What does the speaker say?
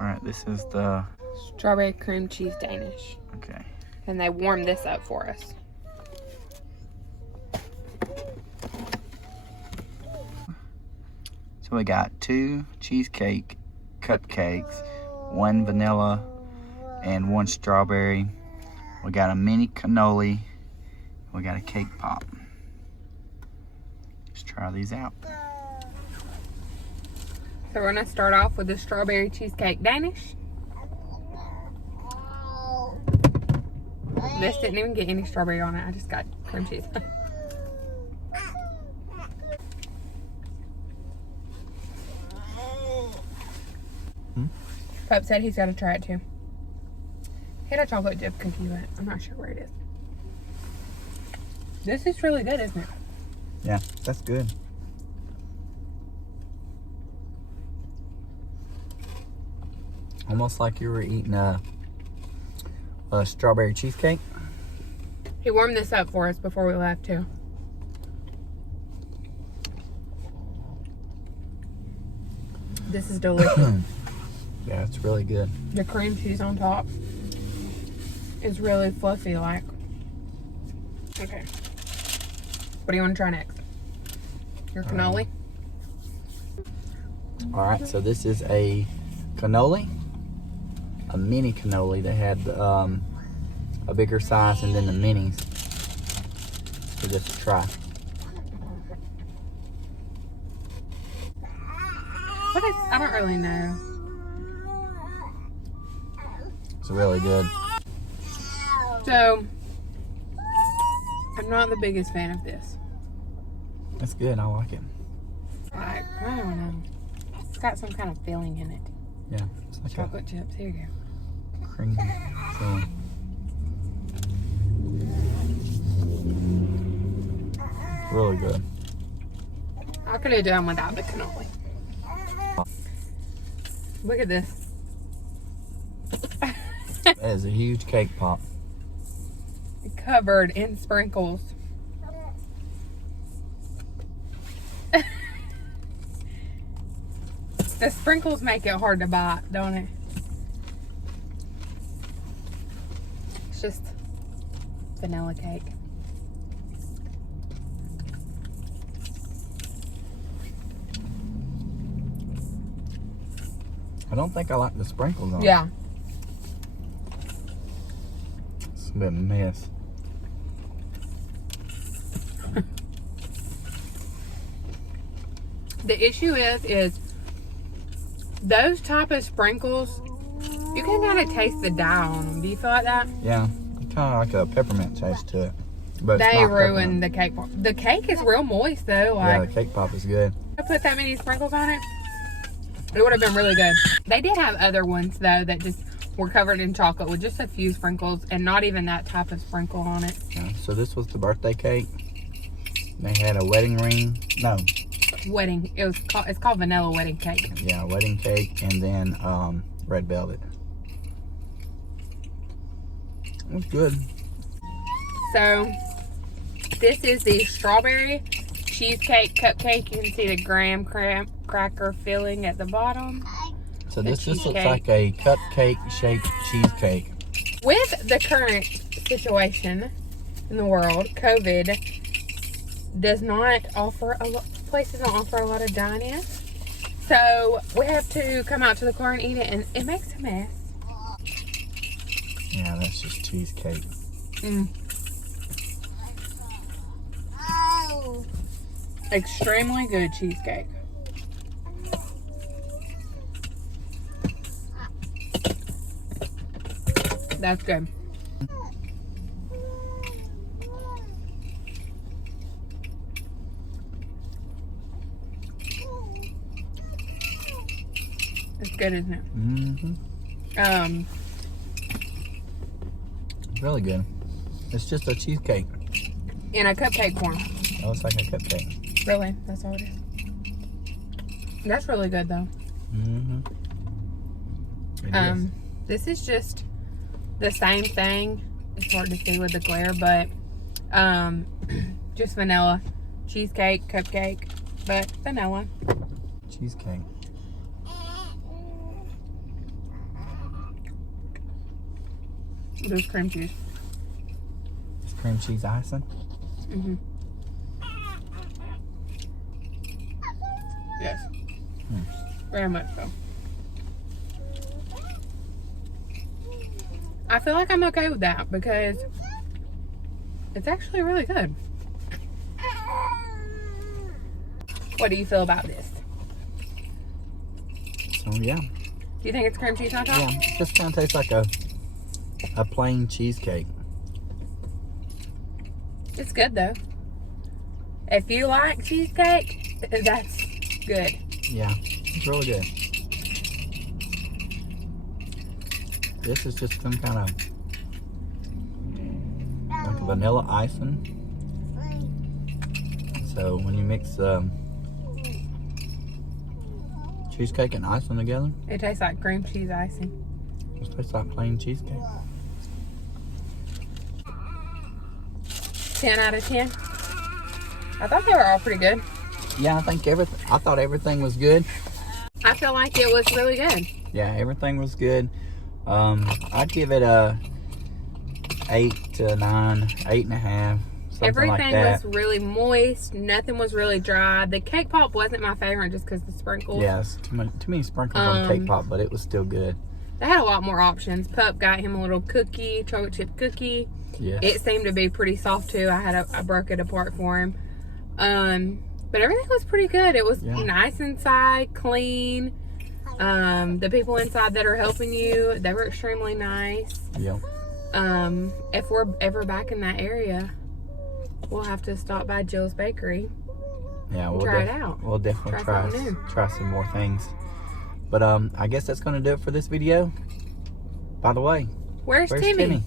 All right, this is the... Strawberry cream cheese Danish. Okay. And they warmed this up for us. So we got 2 cheesecake cupcakes, 1 vanilla, and 1 strawberry. We got a mini cannoli. We got a cake pop. Let's try these out. So we're gonna start off with the strawberry cheesecake Danish. This didn't even get any strawberry on it. I just got cream cheese. Pup said he's got to try it too. He had a chocolate chip cookie, but I'm not sure where it is. This is really good, isn't it? Yeah, that's good. Almost like you were eating a strawberry cheesecake. He warmed this up for us before we left too. This is delicious. Yeah, it's really good. The cream cheese on top is really fluffy like. Okay. What do you want to try next? Your cannoli? Alright, so this is a cannoli. A mini cannoli. They had a bigger size and then the minis. So just a try. What is, I don't really know. It's really good. So, I'm not the biggest fan of this. It's good. I like it. Like, I don't know. It's got some kind of filling in it. Yeah. It's like Chocolate chips. Here you go. a cream filling. Really good. I could have done without the cannoli. Look at this. That is a huge cake pop. Covered in sprinkles. The sprinkles make it hard to bite, don't it? It's just vanilla cake. I don't think I like the sprinkles on it. Yeah. It's a bit of a mess. The issue is those type of sprinkles, you can kind of taste the dye on them. Do you feel like that? Yeah. Kind of like a peppermint taste to it. But it's They not ruin peppermint. the cake. The cake is real moist though. Yeah, Like, the cake pop is good. I put that many sprinkles on it, it would have been really good. They did have other ones though that just were covered in chocolate with just a few sprinkles and not even that type of sprinkle on it. Yeah, so this was the birthday cake. They had a wedding ring. No. Wedding. It's called vanilla wedding cake. Yeah, wedding cake and then red velvet. It was good. So this is the strawberry cheesecake cupcake. You can see the graham cracker filling at the bottom. So The this just looks cheesecake. like a cupcake shaped cheesecake. With the current situation in the world, COVID does not offer a lot. Places don't offer a lot of dine-in, so we have to come out to the car and eat it, and it makes a mess. Yeah, that's just cheesecake. Extremely good cheesecake. That's good. It's good, isn't it? Mm-hmm. Really good. It's just a cheesecake. In a cupcake form. It looks like a cupcake. Really, that's all it is. That's really good though. Mm-hmm. It is. This is just the same thing. It's hard to see with the glare, but just vanilla cheesecake, cupcake, but vanilla. Cheesecake. There's cream cheese. It's cream cheese icing. Mm-hmm. Yes. Very much so. I feel like I'm okay with that because it's actually really good. What do you feel about this? So yeah. Do you think it's cream cheese on top? Yeah, it just kind of tastes like a plain cheesecake. It's good though. If you like cheesecake, that's good. Yeah, it's really good. This is just some kind of like vanilla icing. So when you mix cheesecake and icing together, It tastes like cream cheese icing. it tastes like plain cheesecake. 10 out of 10. I thought they were all pretty good. Yeah, I thought everything was good. I feel like it was really good. Yeah, everything was good. I'd give it a 8 to 9, 8.5, something Everything like that. was really moist. Nothing was really dry. The cake pop wasn't my favorite just because the sprinkles. Yes, too many sprinkles on cake pop, but it was still good. They had a lot more options. Pup got him a little cookie, chocolate chip cookie. Yes. It seemed to be pretty soft too. I broke it apart for him. But everything was pretty good. It was nice inside, clean. The people inside that are helping you, they were extremely nice. Yep. If we're ever back in that area, we'll have to stop by Jill's Bakery. Yeah, we'll try it out. We'll definitely Try something new. try some more things. But I guess that's gonna do it for this video. By the way, Where's Timmy?